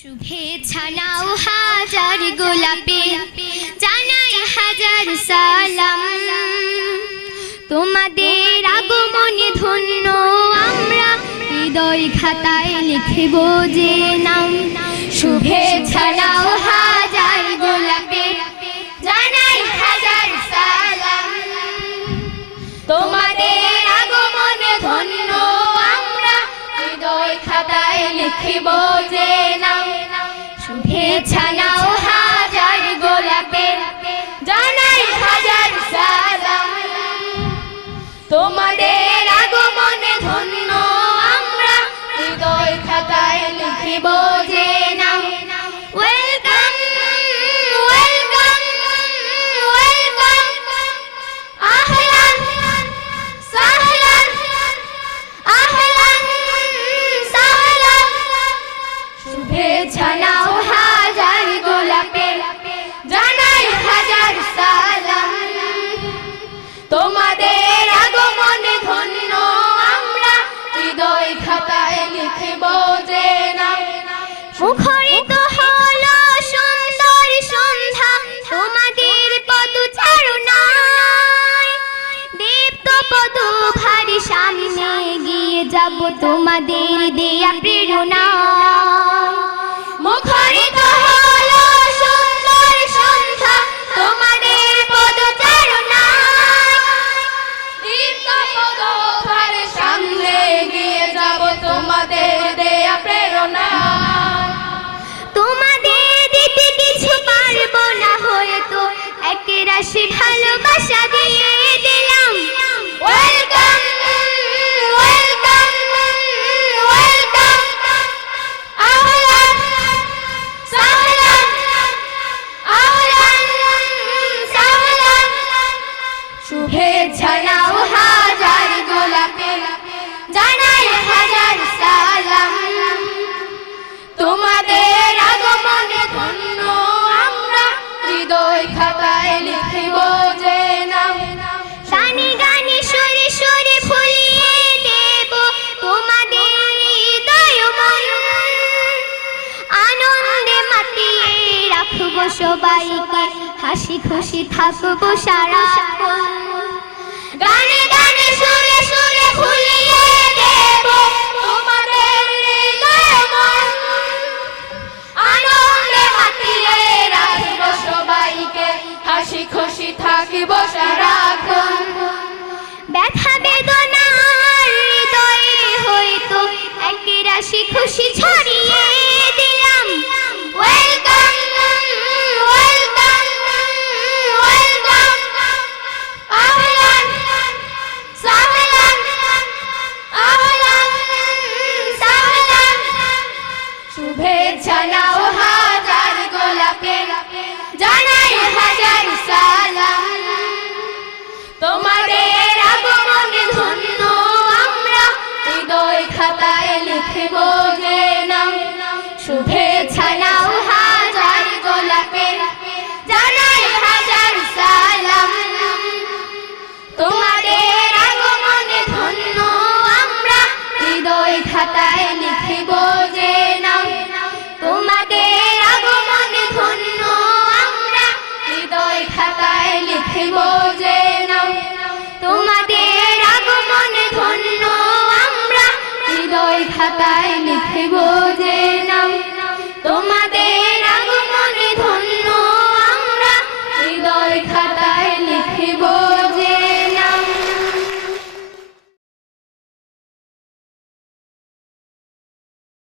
শুভেচ্ছা নাও হাজার গোলাপে, জানাই হাজার সালাম। তোমাদের আগমনে ধন্য আমরা, হৃদয় খাতায় লিখব যে নাম। শুভেচ্ছা নাও হাজার গোলাপে, জানাই হাজার সালাম। তোমাদের আগমনে ধন্য আমরা, হৃদয় খাতায় লিখব যে নাম। শুভেচ্ছা নাও হাজার গোলাপে, জানাই হাজার সালাম। তোমাদের আগমনে ধন্য আমরা, হৃদয় খাতায় লিখব যে নাম। ওয়েলকাম ওয়েলকাম ওয়েলকাম, আহলান সাহলান আহলান সাহলান। শুভেচ্ছা নাও হাজার গোলাপে, জানাই হাজার সালাম। তোমাদের আগমনে ধন্য আমরা, হৃদয় খাতায় লিখব যে নাম। মুখরিত হলো সুন্দর সন্ধ্যা তোমাদের পদচারণায়, দীপ্ত পদভারী সামনে গিয়ে যাব তোমাদের দেয়া প্রেরণায়। মুখরিত হলো সুন্দর সন্ধ্যা তোমাদের পদচারণায়, দীপ্ত পদভারী সামনে গিয়ে যাব তোমাদের দেয়া প্রেরণায়। তোমাদের দিতে কিছু পারবো না হয়তো, একরাশি ভালোবাসা দিয়ে দিলাম। ওয়েলকাম ওয়েলকাম ওয়েলকাম, আহলান সাহলান আহলান সাহলান। শুভেচ্ছা নাও হাজার গোলাপে, জানাই হাজার সালাম। তোমাদের আগমনে ধন্য আমরা, হৃদয় খাতায় লিখব যে নাম। গানে গানে সুরে সুরে ভুলিয়ে দেব তোমাদের হৃদয় মন, আনন্দে মাতিয়ে রাখব সবাইকে, হাসি খুশি থাকবো সারাক্ষণ। গানে গানে সুরে সুরে ভুলিয়ে দেব তোমাদের হৃদয় মন, আনন্দে মাতিয়ে রাখব সবাইকে, হাসি খুশি থাকিব সারাক্ষণ। ব্যথা বেদনার হৃদয়ে হয়তো একরাশি খুশি ছড়িয়ে দিলাম। ওয়েলকাম ওয়েলকাম ওয়েলকাম, আহলান সাহলান আহলান সাহলান। শুভেচ্ছা নাও